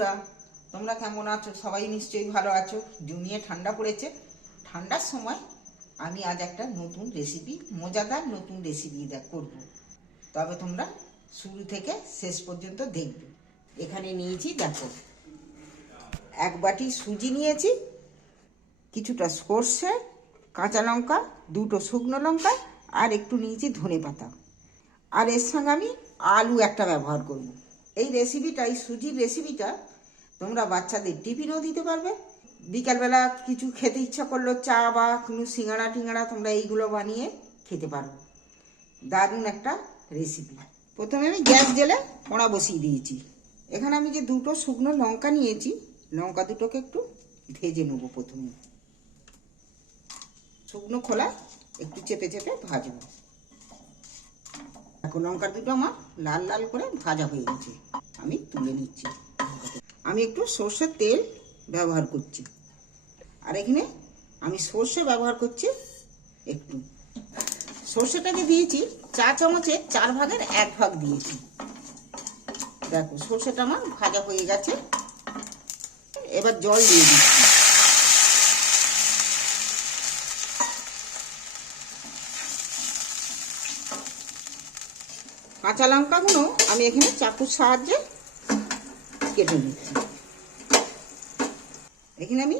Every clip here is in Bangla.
বন্ধুরা, তোমরা কেমন আছো? সবাই নিশ্চয়ই ভালো আছো। জমিয়ে ঠান্ডা পড়েছে। ঠান্ডার সময় আমি আজ একটা নতুন রেসিপি মজাদার নতুন রেসিপি দেখ করব। তবে তোমরা শুরু থেকে শেষ পর্যন্ত দেখবে। এখানে নিয়েছি, দেখো, এক বাটি সুজি নিয়েছি, কিছুটা সর্ষে, কাঁচা লঙ্কা, দুটো শুকনো লঙ্কা, আর একটু নিয়েছি ধনে পাতা আর এর সঙ্গে আমি আলু একটা ব্যবহার করব। এই রেসিপিটা এই সুজির রেসিপিটা তোমরা বাচ্চাদের টিফিনও দিতে পারবে। বিকালবেলা কিছু খেতে ইচ্ছা করল, চা বা কোনো সিঙ্গাড়া টিঙ্গাড়া তোমরা এইগুলো বানিয়ে খেতে পারো। দারুণ একটা রেসিপি প্রথমে আমি গ্যাস জেলে কড়া বসিয়ে দিয়েছি। এখানে আমি যে দুটো শুকনো লঙ্কা নিয়েছি, লঙ্কা দুটোকে একটু ভেজে নেব প্রথমে। শুকনো খোলা, একটু চেপে চেপে ভাজবো। এখন লঙ্কা দুটো আমার লাল লাল করে ভাজা হয়ে গেছে। আমি তুলে নিচ্ছি। আমি একটু সর্ষের তেল ব্যবহার করছি। আর এখানে আমি সর্ষে ব্যবহার করছি একটু। সর্ষেটাকে দিয়েছি, চা চামচে চার ভাগের এক ভাগ দিয়েছি। দেখো, সর্ষেটা আমার ভাজা হয়ে গেছে। এবার জল দিয়ে দিচ্ছি। কাঁচা লঙ্কাগুলো আমি এখানে চাকুর সাহায্যে কেটে নিচ্ছি। এখানে আমি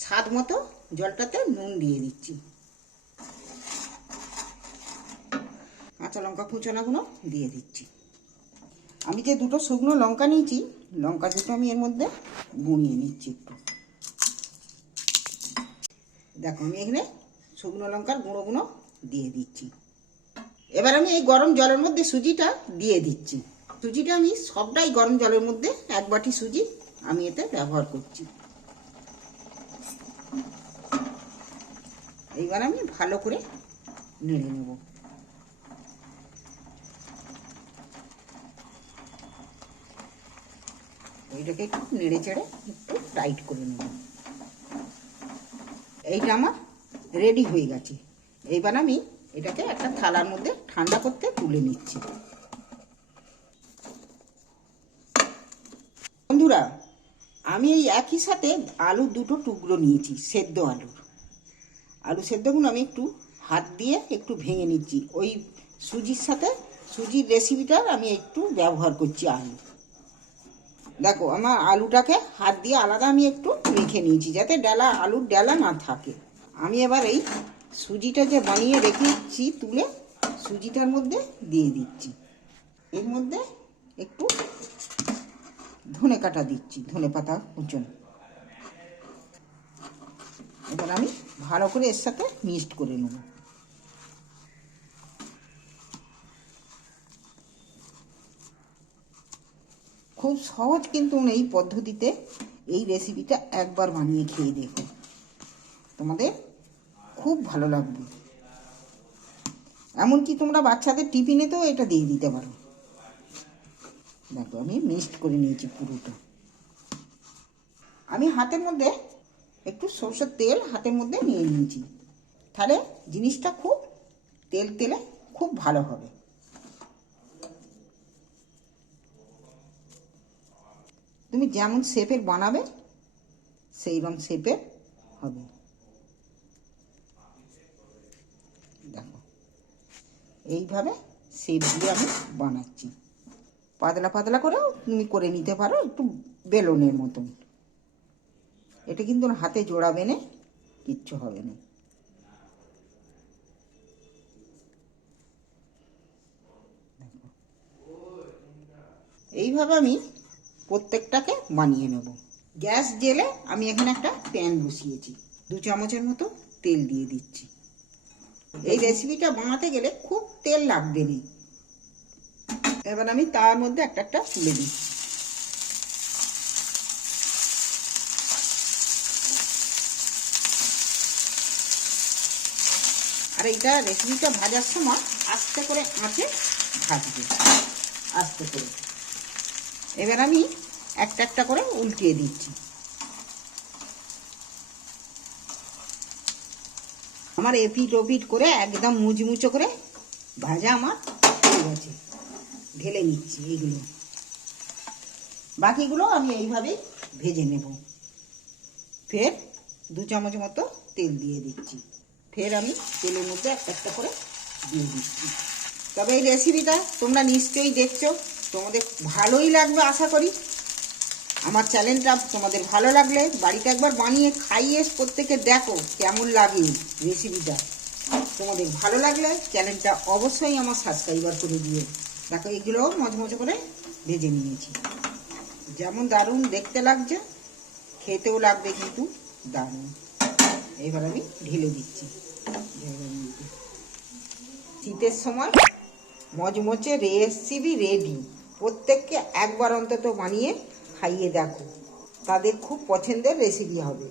স্বাদ মতো জলটাতে নুন দিয়ে দিচ্ছি। কাঁচা লঙ্কা কুচোনাগুলো দিয়ে দিচ্ছি। আমি যে দুটো শুকনো লঙ্কা নিয়েছি, লঙ্কা দুটো আমি এর মধ্যে গুঁড়িয়ে নিচ্ছি একটু। দেখো, আমি এখানে শুকনো লঙ্কার গুঁড়ো গুঁড়ো দিয়ে দিচ্ছি। এবার আমি এই গরম জলের মধ্যে সুজিটা দিয়ে দিচ্ছি। সুজিটা আমি সবটাই গরম জলের মধ্যে এক বাটি সুজি আমি এতে ব্যবহার করছি। এইবার আমি ভালো করে নেড়ে নেব। এইটাকে একটু নেড়ে চেড়ে একটু টাইট করে নেব। এইটা আমার রেডি হয়ে গেছে। এইবার আমি এটাকে একটা থালার মধ্যে ঠান্ডা করতে তুলে নিচ্ছি বন্ধুরা আমি এই একই সাথে আলু দুটো টুকরো নিয়েছি, সেদ্ধ আলুর। আলু সেদ্ধগুলো আমি একটু হাত দিয়ে একটু ভেঙে নিচ্ছি। ওই সুজির সাথে, সুজির রেসিপিটার আমি একটু ব্যবহার করছি আলু। দেখো, আমার আলুটাকে হাত দিয়ে আলাদা আমি একটু মেখে নিয়েছি, যাতে ডালা, আলুর ডালা না থাকে। আমি এবার এই সুজিটা যে বানিয়ে রেখেছি তুলে, সুজিটার মধ্যে দিয়ে দিচ্ছি। এর মধ্যে একটু ধনে কাটা দিচ্ছি, ধনে পাতা কুচন এবার আমি ভালো করে এর সাথে মিক্সড করে নেব। খুব সহজ কিন্তু এই পদ্ধতিতে এই রেসিপিটা একবার বানিয়ে খেয়ে দেখো। তোমাদের খুব ভালো লাগবে। এমনকি তোমরা বাচ্চাদের টিফিনেতেও এটা দিয়ে দিতে পারো। দেখো আমি মিক্সড করে নিয়েছি পুরোটা। আমি হাতের মধ্যে একটু সরষের তেল হাতের মধ্যে নিয়ে নিয়েছি। তাহলে জিনিসটা খুব তেল তেলে খুব ভালো হবে। তুমি যেমন শেপের বানাবে, সেইরকম শেপের হবে। দেখো, এইভাবে শেপ দিয়ে আমি বানাচ্ছি। পাতলা পাতলা করেও তুমি করে নিতে পারো, একটু বেলনের মতন। এটা কিন্তু হাতে জোড়াবে না কিচ্ছু হবে না। এইভাবে আমি প্রত্যেকটাকে বানিয়ে নেব। গ্যাস জেলে আমি এখানে একটা প্যান বসিয়েছি। দু চামচের মতো তেল দিয়ে দিচ্ছি। এই রেসিপিটা বানাতে গেলে খুব তেল লাগবে না। এবার আমি তার মধ্যে একটা একটা তুলে দিচ্ছি আর এইটা রেসিপিটা ভাজার সময় আস্তে করে আঁচে ভাজবে। আস্তে করে। এবার আমি একটা একটা করে উল্টিয়ে দিচ্ছি। আমার এপিট ওপিট করে একদম মুচমুচো করে ভাজা আমার হয়ে গেছে। ঢেলে নিচ্ছি এইগুলো। বাকিগুলো আমি এইভাবেই ভেজে নেব। ফের দু চামচ মতো তেল দিয়ে দিচ্ছি। ফের আমি তেলের মধ্যে একটা করে দিয়ে দিচ্ছি। তবে এই রেসিপিটা তোমরা নিশ্চয়ই দেখছ। তোমাদের ভালোই লাগবে আশা করি। আমার চ্যানেলটা তোমাদের ভালো লাগলে বাড়িতে একবার বানিয়ে খাইয়ে প্রত্যেকে দেখো কেমন লাগে রেসিপিটা তোমাদের ভালো লাগলে চ্যানেলটা অবশ্যই আমার সাবস্ক্রাইবার করে দিও। দেখো এগুলো মজমজ করে ভেজে নিয়েছি। যেমন দারুণ, দেখতে লাগছে, খেতেও লাগবে কিন্তু দারুণ। এবার আমি ঢেলে দিচ্ছি। শীতের সময় মজমচে রেসিপি রেডি প্রত্যেককে একবার অন্তত বানিয়ে খাইয়ে দেখো। তাদের খুব পছন্দের রেসিপি হবে।